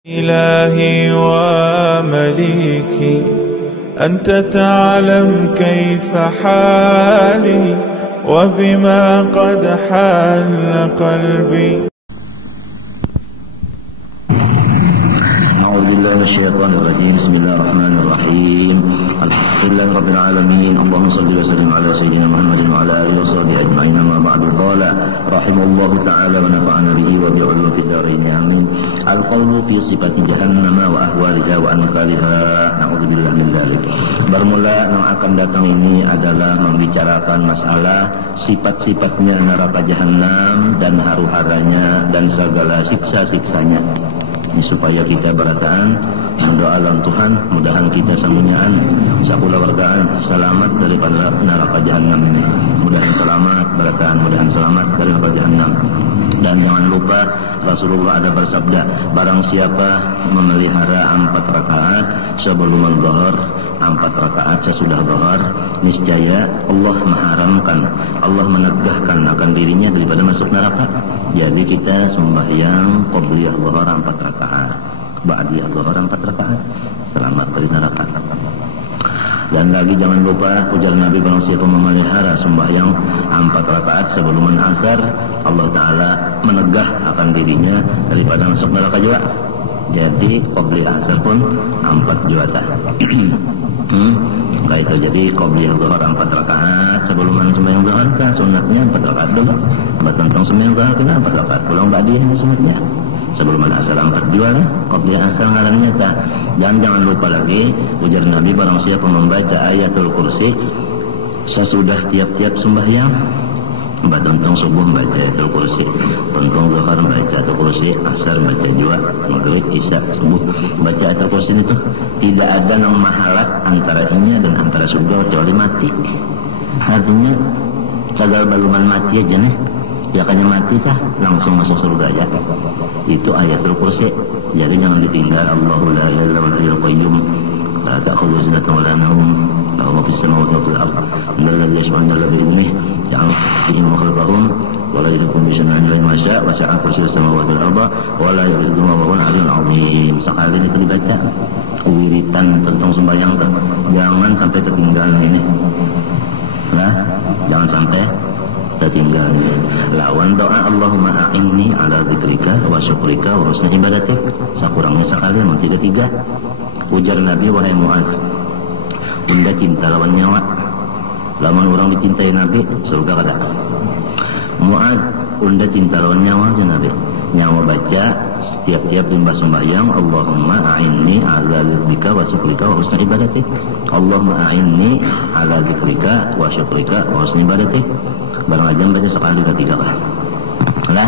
إلهي ومليكي أنت تعلم كيف حالي وبما قد حل قلبي. أعوذ بالله من الشيطان الرجيم. بسم الله الرحمن الرحيم. الحمد لله رب العالمين. اللهم صل وسلم على سيدنا محمد وعلى آله وصحبه أجمعين. أما بعد، قال رحمه الله تعالى ونفعنا به وبعلومه في الدارين آمين. القول في صفات جهنم وأهوالها وأمثالها. Na'udzubillah min dzalik. Bermula yang akan datang ini adalah membicarakan masalah sifat-sifatnya neraka jahanam dan haru-haranya dan segala siksa-siksanya. Ini supaya kita berataan mendoa alam Tuhan, mudahan kita semuanya sakula wargaan selamat daripada neraka jahanam ini. Mudahan selamat berataan, mudahan selamat dari neraka jahanam. Dan jangan lupa Rasulullah ada bersabda, barang siapa memelihara 4 rakaat sebelum zuhur, 4 rakaat sesudah zuhur, niscaya Allah mengharamkan, Allah menegahkan akan dirinya daripada masuk neraka. Jadi kita sembahyang qobliyah zuhur 4 rakaat, ba'diyah zuhur 4 rakaat, selamat dari neraka. Dan lagi jangan lupa ujar Nabi barang siapa memelihara sembahyang 4 rakaat sebelum asar, Allah Ta'ala menegah akan dirinya daripada masuk neraka juga. Jadi qobliyah asar pun 4 juga. Nah itu jadi qobliyah zuhur 4 rakaat sebelum sembahyang zuhur kan sunatnya 4 rakaat dulu. Tentang sembahyang zuhur kena 4 rakaat pulang ba'diyah sunatnya. Sebelum asar 4 juga kan qobliyah asar ngarannya tak. Dan jangan lupa lagi ujar Nabi barang siapa membaca ayatul kursi sesudah tiap-tiap sembahyang, tentang subuh baca ayatul kursi, tentang zuhur baca ayatul kursi, asar baca juga, maghrib, isya, subuh baca ayatul kursi itu tidak ada yang mahalat antara ini dan antara surga kecuali mati. Artinya gagal baluman mati aja nih, ya kanya mati kah langsung masuk surga aja. Itu ayatul kursi. Jadi jangan ditinggal. Allahu la ilaha illa huwal qayyum la ta'khudhuhu sinatun wa la nawm lahu ma fis samawati wa fil ardh alladhi yashfa'u 'indahu bi idhnihi ya'lamu ma khalaqahum wa la yuhituna bi shay'in 'ilmihi ma syaa' wa sa'a kursiyyuhu samawati wal ardh wa la yu'jizuhu ma huwa 'aliyyun 'azim. Sekali itu dibaca wiritan tentang sembahyang, jangan sampai tertinggal ini. Nah, jangan sampai tertinggal. Lawan doa Allahumma a'inni ala dzikrika wa syukrika wa husni ibadatik. Sakurangnya sekali mau 3. Ujar Nabi, wahai Mu'adz, unda cinta lawan nyawa. Lawan orang dicintai Nabi surga kada. Mu'adz, unda cinta lawan nyawa ya Nabi. Nyawa baca setiap limbah sembahyang Allahumma a'inni ala dzikrika wa syukrika wa husni ibadatik. Allahumma a'inni ala dzikrika wa syukrika wa husni ibadatik. Barang aja baca sekali ketiga lah.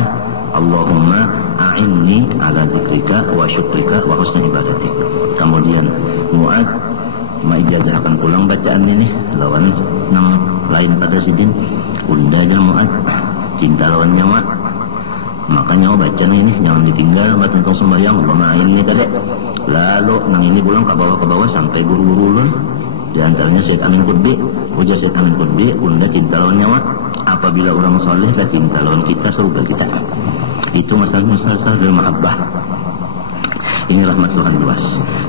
Allahumma a'inni ala dzikrika wa syukrika wa husni ibadatik. Kemudian Mu'adz maijazahkan pulang bacaan ini lawan nama lain pada sidin. Unda aja Mu'adz cinta lawan nyawa, makanya baca ini jangan ditinggal baca tentang sembahyang Allahumma a'inni tadi. Lalu nang ini pulang ke bawah sampai guru-guru ulun. Di antaranya Syed Amin Qutbi. Ujar Syed Amin Qutbi, unda cinta lawan nyawa. Apabila orang soleh lah cinta lawan kita surga kita. Itu masalah dari mahabbah. Ini rahmat Tuhan luas.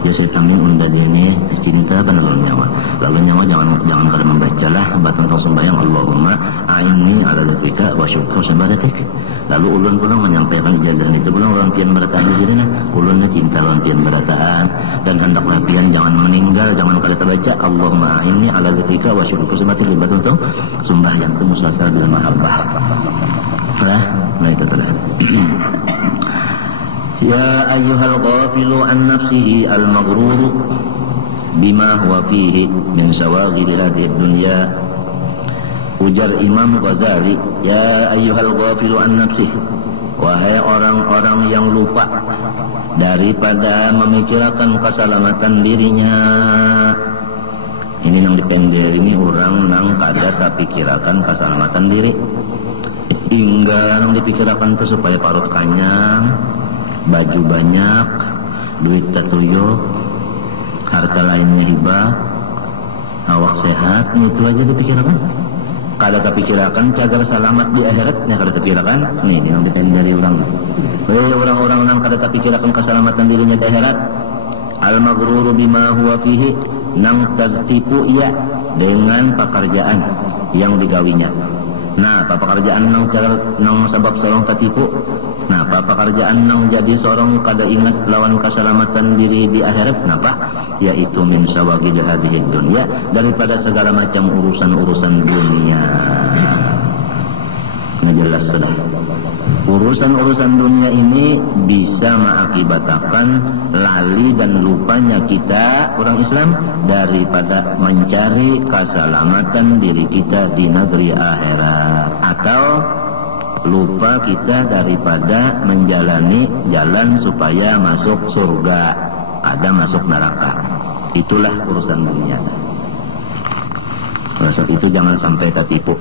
Ya Syed Amin unda dia ini cinta pada lawan nyawa. Lalu nyawa jangan kada membacalah tentang sembahyang Allahumma a'inni ala dzikrika wa syukrika wa ibadatik. Lalu ulun pulang menyampaikan ijazah itu pulang orang pian berataan di sini. Ulunnya cinta lawan pian berataan dan hendaklah pian jangan meninggal, jangan kada terbaca Allahumma a'inni ala dzikrika wa syukrika wa ibadatik untuk sembahyang itu musasar bil mahabbah. Nah itu telah. Ya ayyuhal ghafilu an nafsihi al maghrur bima huwa fihi min sawaghil hadhihi dunya. Ujar Imam Ghazali, ya ayyuhal ghafilu an nafsih, wahai orang-orang yang lupa daripada memikirkan keselamatan dirinya. Ini yang dipendel ini orang nang kada terpikirkan keselamatan diri. Hingga nang dipikirkan itu supaya parut kanyang, baju banyak, duit tetuyuk, harta lainnya hibah, awak sehat, itu aja dipikirkan. kada kepikirakan cagar selamat di akhiratnya kada kepikirakan nih yang dipendari dari orang. Orang-orang yang kada kepikirakan keselamatan dirinya di akhirat. Al-maghruru bima huwa fihi, nang tertipu ia dengan pekerjaan yang digawinya. Nah, apa pekerjaan nang sebab seorang tertipu? Nah, apa pekerjaan nang jadi seorang kada ingat lawan keselamatan diri di akhirat? Napa? Yaitu min sawagil hadhihi dunya, daripada segala macam urusan-urusan dunia. Nah, jelas sudah. Urusan-urusan dunia ini bisa mengakibatkan lali dan lupanya kita orang Islam daripada mencari keselamatan diri kita di negeri akhirat, atau lupa kita daripada menjalani jalan supaya masuk surga, ada masuk neraka. Itulah urusan dunia. Sebab itu jangan sampai tertipu.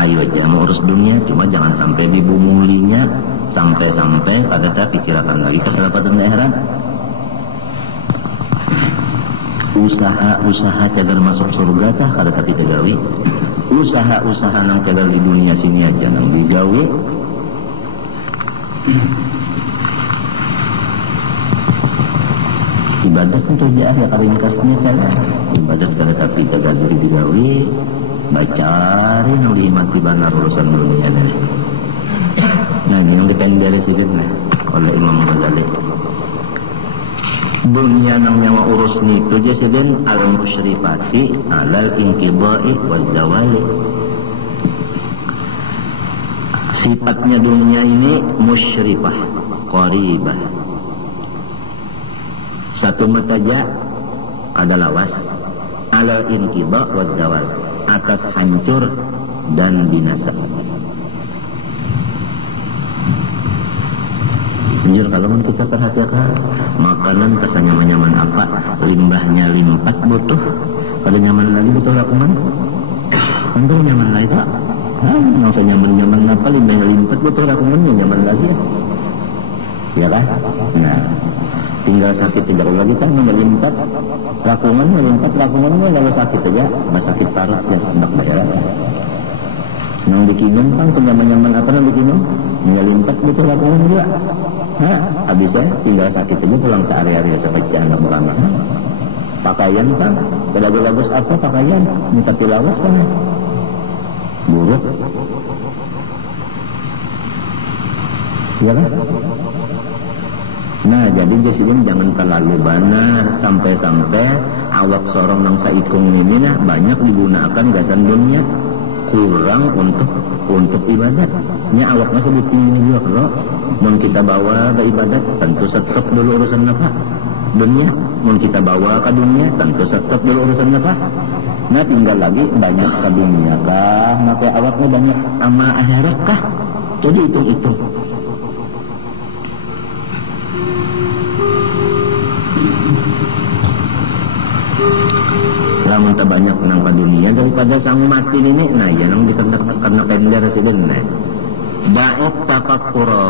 Ayo aja mau urus dunia, cuma jangan sampai dibumulinya, sampai-sampai pada tak pikirkan lagi keselamatan akhirat. Usaha-usaha cagar masuk surga tah kada kati digawi. Usaha-usaha nang cagar di dunia sini aja nang digawi. Ibadah itu aja ada ringkasnya saja. Ibadah kada kati cagar diri digawi. Bacari yang diimati benar urusan dunia ini. Nah, ini yang dipendari sikit oleh Imam Ghazali. Dunia nang nyawa urus ni tu je sedin al-musyrifati alal inqibai wal zawali. Sifatnya dunia ini musyrifah, qaribah. Satu mataja ada lawas alal inqiba wal zawali, atas hancur dan binasa. Anjir, kalau kita perhatikan makanan kesannya nyaman apa, limbahnya limpat butuh, pada nyaman lagi butuh lakukan, tentu nyaman lagi pak. Masa nyaman apa, limbahnya limpat butuh lakukan, nyaman lagi ya kan? Nah, tinggal sakit tidak lagi kan melimpat lakungannya lalu sakit saja, sakit parah ya hendak bayar. Nang dikinum kan senyaman apa nang dikinum melimpat betul lakungan juga. Nah, habisnya tinggal sakit aja pulang ke area-area seperti anak beranak. Pakaian kan, bagus apa pakaian, minta tilawas kan, buruk. Iya kan? Nah, jadi jadinya jangan terlalu benar sampai-sampai awak seorang nang saikung ini banyak digunakan gasan dunia, kurang untuk ibadat. Nya awak masih ditinggi juga loh. Mun kita bawa ke ibadat, tentu stop dulu urusan apa? Dunia. Mun kita bawa ke dunia, tentu stop dulu urusan apa? Nah, tinggal lagi banyak ke dunia kah? Maka awaknya banyak sama akhirat kah? Jadi itu. Lamun banyak menang pada dunia daripada sang mati ini. Nah, ya nang karena pendek residen. Ba'id tafakkura,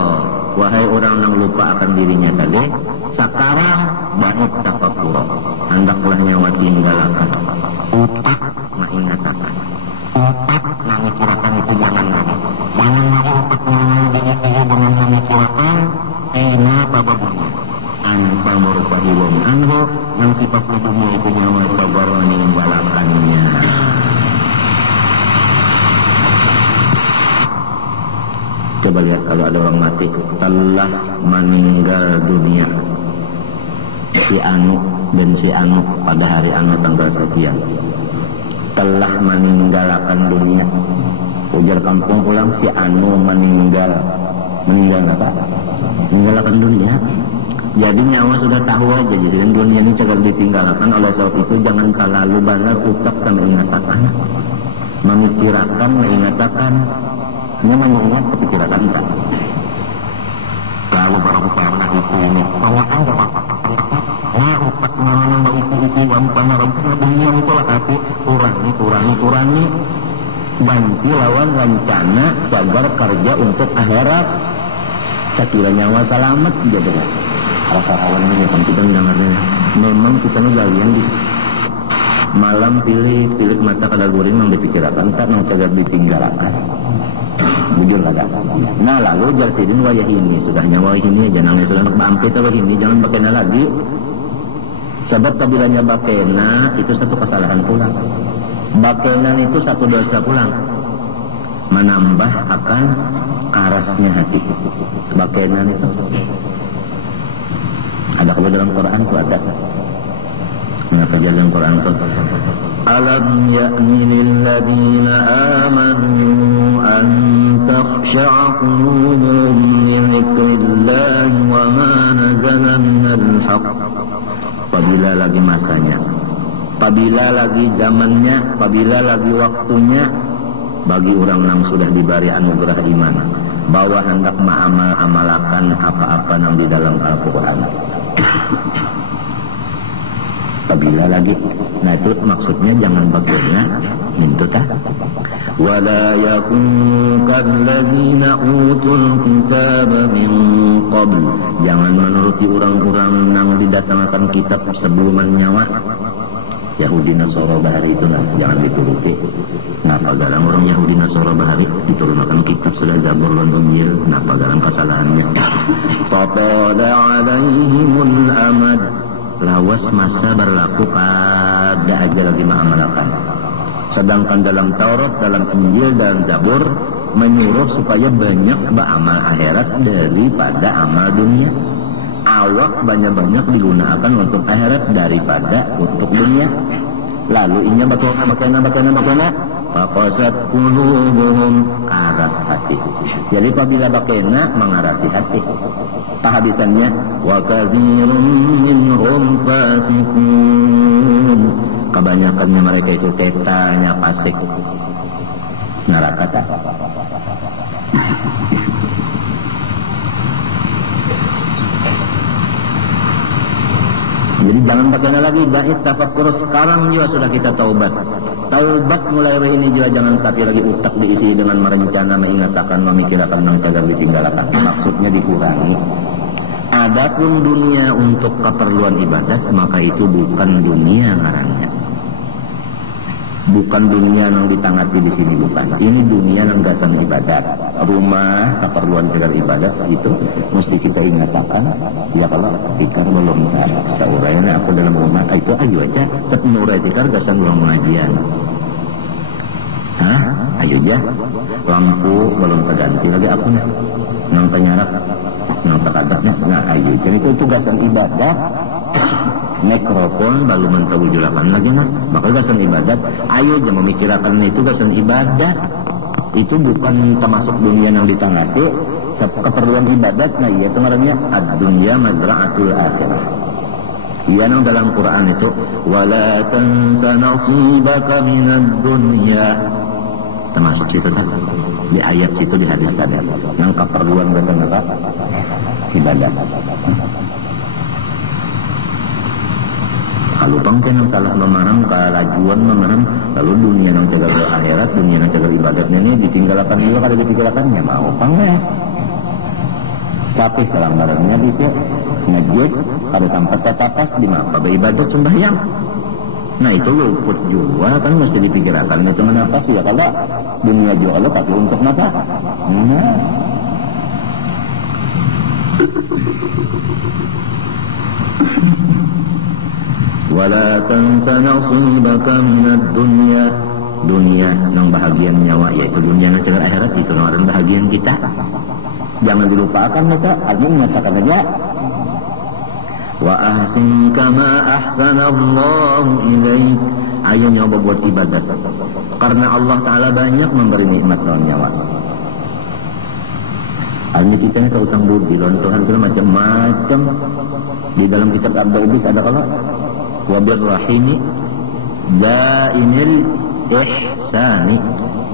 wahai orang yang lupa akan dirinya tadi, sekarang ba'id tafakkura, hendaklah nyawa tinggalkan otak mengingatakan, otak mengikirakan itu jangan lagi otak mengikirakan bababnya anpa merupahi wong anho yang sifat tubuhnya itu nyawa sabarani balakannya. Coba lihat kalau ada orang mati telah meninggal dunia, si Anu dan si Anu pada hari Anu tanggal sekian telah meninggalkan dunia. Ujar kampung pulang si Anu meninggal apa? Meninggalkan dunia. Jadi nyawa sudah tahu aja, jadi dunia ini jangan ditinggalkan. Oleh sebab itu jangan terlalu banyak utak dan mengatakan, memikirkan, mengatakan, mengingat kepikiran kita. Lalu baru pernah itu ini. Bahwa anda utak menambah isi wampana rampung dunia itu lah hati kurangi. Bantu lawan rencana cagar kerja untuk akhirat. Sekira nyawa selamat jadi. Rasa awalnya kan kita mendengarnya memang kita gali yang di malam pilih mata kada guring nang dipikirakan tak nang cagar ditinggalakan bujur kada. Nah lalu jarsidin wayah ini sudah nyawa ini jangan sudah mampir wayah ini jangan bakena lagi. Sebab kabilanya bakena itu satu kesalahan pula. Bakena itu satu dosa pula. Menambah akan kerasnya hati. Bakena itu. Ada kalau dalam Quran itu ada. Kenapa dalam Quran itu? Alam ya'ni lilladzina amanu an takhsha'a qulubuhum li dzikrillahi wa ma nazala minal haqq. Apabila lagi masanya, apabila lagi zamannya, apabila lagi waktunya bagi orang yang sudah diberi anugerah iman bahwa hendak mengamalkan apa-apa yang di dalam Al-Quran. Apabila lagi, nah itu maksudnya jangan bagiannya itu tah. Wala yakunu kalladzina utul kitaba min qabl. Jangan menuruti orang-orang yang didatangkan kitab sebelum nyawa. Yahudi Nasara bahari itu lah, jangan dituruti. Napa garang orang Yahudi Nasara bahari diturunkan kitab sudah Zabur dan Injil, napa garang kesalahannya? Faqala alaihimul amad. Lawas masa berlaku pada aja lagi mengamalkan. Sedangkan dalam Taurat, dalam Injil, dalam Zabur menyuruh supaya banyak beramal akhirat daripada amal dunia. Awak banyak-banyak digunakan untuk akhirat daripada untuk dunia. Lalu inya bakena faqasat qulubuhum karas hati. Jadi apabila bakena mengarasi hati. Habisannya wa katsirun minhum fasiqun. Kebanyakannya mereka itu tekanya fasik. Neraka tak. Jadi jangan bakena lagi bait tafakkur sekarang juga sudah kita taubat. Taubat mulai hari ini juga jangan tapi lagi utak diisi dengan merencana mengatakan memikirkan yang cagar ditinggalkan. Maksudnya dikurangi. Adapun dunia untuk keperluan ibadat maka itu bukan dunia ngarannya. Bukan dunia yang ditangati di sini bukan. Ini dunia yang gasan ibadat. Rumah keperluan cagar ibadat itu mesti kita ingatkan. Ya kalau tikar belum seurainya aku dalam rumah itu ayo aja. Sepenurai tikar gasan ruang pengajian. Hah? Ayo aja. Lampu belum terganti lagi aku nih. Nang penyarap. Nang terkadaknya. Nah ayo. Jadi itu tugasan ibadat. Mikrofon baru mentawujulakan lagi nah. Maka gasan ibadat. Ayo aja memikirkan itu gasan ibadat. Itu bukan termasuk dunia yang ditangati. Keperluan ibadat. Nah iya itu namanya ad-dunya mazra'atul akhirah. Iya nang dalam Quran itu wala tansa nasibaka minad dunya. Termasuk situ tadi. Di ayat situ di hadis tadi. Nang keperluan gasan ibadat. Kalau bangken yang salah memarang, kelajuan memarang, lalu dunia yang cagar akhirat, dunia yang cagar ibadatnya ini ditinggalkan juga kada ditinggalkannya mau pangnya. Tapi selang barangnya bisa ngejek, ada sampai tetapas di mana beribadat sembahyang. Nah itu luput juga kan mesti dipikirkan itu kenapa sih ya kalau dunia juga tapi untuk apa? Nah. Wala tansa nasibaka minad dunya. Dunia yang bahagian nyawa yaitu dunia yang cagar akhirat itu yang bahagian kita. Jangan dilupakan maka aja mengatakan aja. Wa ahsin kama ahsanallahu ilaik. Ayo nyoba buat ibadat. Karena Allah Ta'ala banyak memberi nikmat dalam nyawa. Ini kita ini utang budi, lontohan itu macam-macam. Di dalam kitab Abdul ada kalau wabirrahimi dainil ihsani.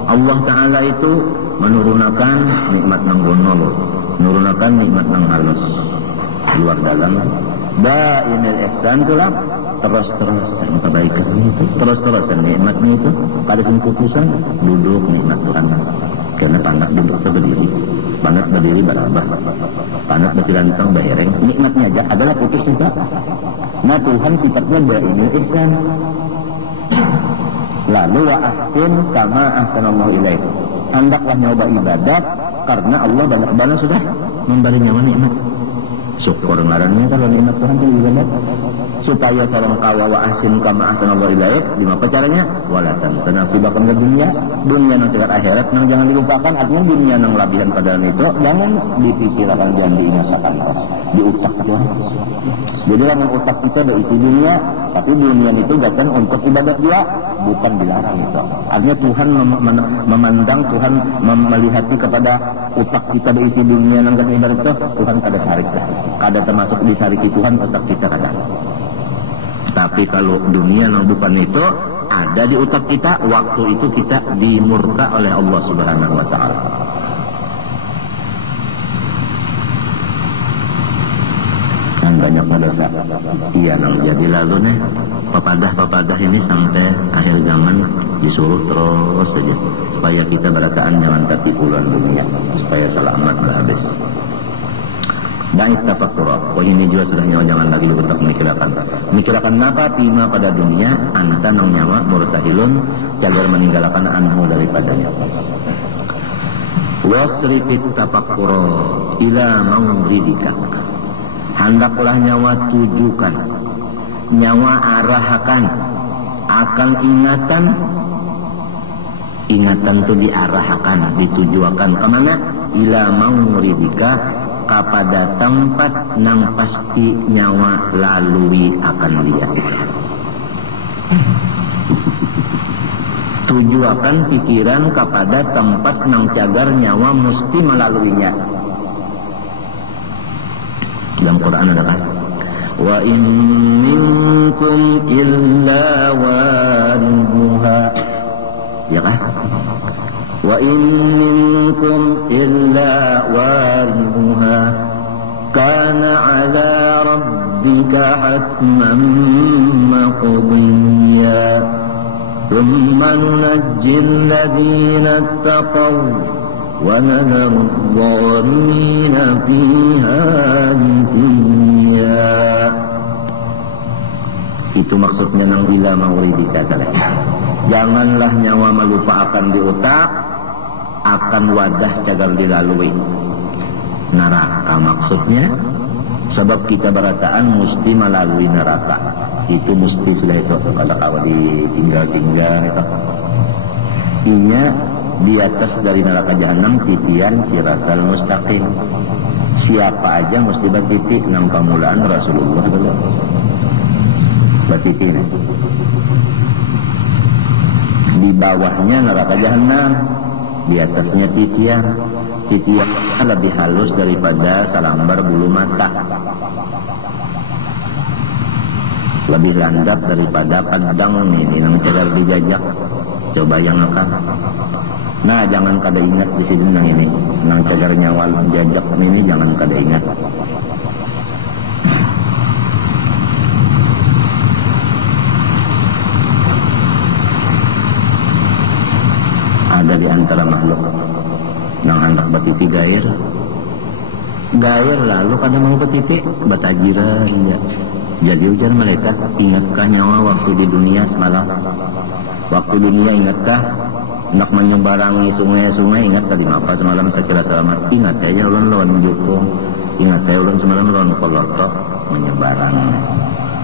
Allah Ta'ala itu menurunkan nikmat nang gonol, menurunkan nikmat nang halus luar dalam. Dainil ihsan itulah terus-terusan kebaikan itu, terus-terusan nikmatnya itu pada keputusan duduk nikmat Tuhan. Karena panak duduk berdiri, panak berdiri berabah, panak bertilantang berhereng, nikmatnya aja adalah putus juga. Nah Tuhan sifatnya dainil ihsan. Lalu wa ahsin kama ahsanallahu ilaik. Hendaklah nyoba ibadat karena Allah banyak banget sudah memberi nyawa nikmat. Syukur ngarannya kalau nikmat Tuhan itu ibadat. Supaya sareng kawa wa ahsin kama ahsanallahu ilaik. Gimana caranya? Wala tansa nasibaka minad dunya. Dunia nang tingkat akhirat nang jangan dilupakan. Artinya dunia nang labihan pada itu jangan dipikirkan, jangan diingatkan. Diutak Tuhan. Jadi dengan utak kita ada isi dunia, tapi dunia itu bukan untuk ibadat dia, bukan dilarang itu. Artinya Tuhan memandang, Tuhan melihati kepada utak kita ada isi dunia yang kita ibadat itu, Tuhan kada sarik, kada termasuk disariki Tuhan utak kita kada. Tapi kalau dunia yang bukan itu ada di utak kita, waktu itu kita dimurka oleh Allah Subhanahu Wa Taala. Banyak dosa. Iya nang jadi lalu nih pepadah ini sampai akhir zaman disuruh terus saja supaya kita berataan jangan ketipulan dunia, supaya selamat habis. Dan tafakkur. Ini juga sudah nyawa jangan lagi untuk memikirkan apa tima pada dunia anta nang nyawa murtahilun jagar meninggalkan anhu daripadanya. Wasrifit tafakkur ila mawridika. Hendaklah nyawa tujukan, nyawa arahkan akan ingatan itu diarahkan, ditujukan kemana? Ila mauridika, kepada tempat nang pasti nyawa lalui akan dia. Tujukan pikiran kepada tempat nang cagar nyawa mesti melaluinya. Dalam Quran ada kan? Wa in minkum illa wariduha. Ya kan? Wa in minkum illa wariduha kana ala rabbika hatman maqdiya. Thumma nunajjil ladhina ittaqaw وَنَذَرُ الظَّالِمِينَ فِيهَا جِثِيًّا. Itu maksudnya nang ila mauridika. Janganlah nyawa melupakan di otak akan wadah cagar dilalui neraka. Maksudnya sebab kita berataan mesti melalui neraka. Itu mesti sudah itu kalau kau ditinggal itu. Inya di atas dari neraka jahanam titian siratal mustaqim. Siapa aja mesti bertitik nang pamulaan Rasulullah dulu. Bertitik nih. Di bawahnya neraka jahanam, di atasnya titian. Titian lebih halus daripada salambar bulu mata. Lebih landap daripada pandang ini yang cegar dijajak. Coba yang nekat. Nah, jangan kada ingat di sini nang ini, nang cagar nyawa jajak ini jangan kada ingat. Ada di antara makhluk nang hendak betiti gair lalu kada mau betiti batajira iya. Jadi ujar mereka, ingatkah nyawa waktu di dunia semalam? Waktu dunia ingatkah nak menyebarangi sungai-sungai? Ingat tadi apa semalam sekira selamat? Ingat ya ulun lawan jukung. Ingat ya ulun semalam lawan kolotok menyebarangi.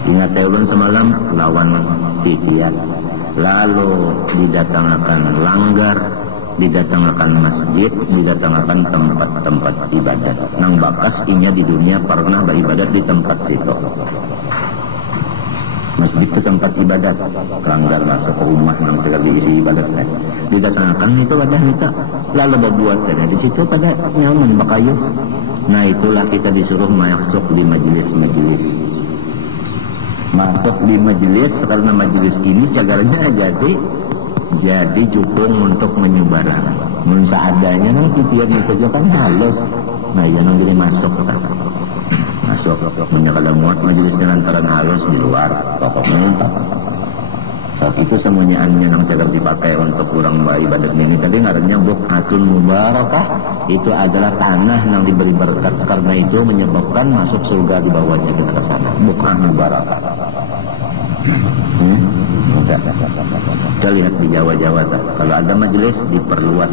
Ingat ya ulun semalam lawan titian. Lalu didatangkan langgar, didatangkan masjid, didatangkan tempat-tempat ibadat. Nang bakas inya di dunia pernah beribadat di tempat situ. Masjid itu tempat ibadat, langgar masuk ke rumah yang segala diisi ibadatnya. Didatangkan itu wadah kita, lalu berbuat dan di situ pada nyaman bakayu. Nah itulah kita disuruh masuk di majelis-majelis. Masuk di majelis karena majelis ini cagarnya jadi jukung untuk menyebarang. Mun seadanya nang titian itu kan halus. Nah ya nang jadi masuk kan. Masuk menyakala muat majelisnya lantaran halus di luar pokok muntah. Saat itu semuanya yang cagar dipakai untuk kurang ibadat ini tadi ngarannya buqatun mubarakah. Itu adalah tanah yang diberi berkat, karena itu menyebabkan masuk surga di bawahnya ke sana. Buqatun mubarakah. Kita lihat di Jawa-Jawa, kalau ada majelis diperluas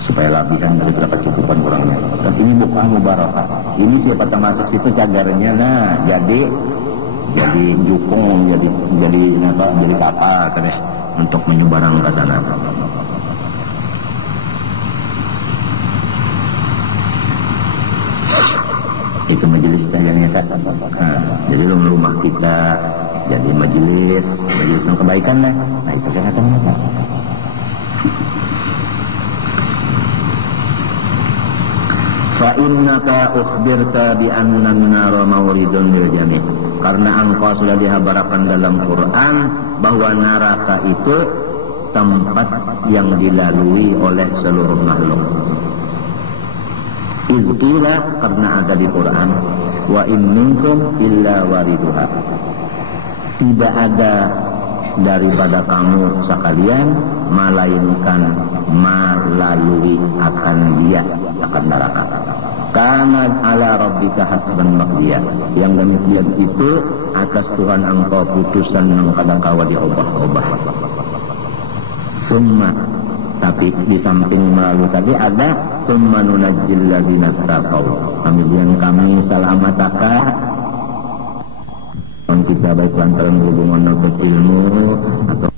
supaya lapisan dari berapa cukupan kurangnya. Dan ini bukan mubarakah. Ini siapa termasuk situ cagarnya, nah jadi jukung, jadi kapal kan untuk menyebarang ke sana. Itu majelis yang kan. Jadi rumah kita jadi majelis yang kebaikan lah. Nah itu saya kata apa? Fa innaka ukhbirta bi anna an-nara mawridun lil jami'. Karena engkau sudah dihabarkan dalam Quran bahwa neraka itu tempat yang dilalui oleh seluruh makhluk. Izqila, karena ada di Quran, wa in minkum illa wariduha. Tidak ada daripada kamu sekalian melainkan melalui akan dia akan neraka. Kana ala rabbika hasban maqdiya. Yang demikian itu atas Tuhan engkau putusan yang kadang kala diubah-ubah. Summa, tapi di samping melalui tadi ada summa nunajjil ladzina taqaw. Kemudian kami selamatkan kita baik lantaran berhubungan dengan ilmu atau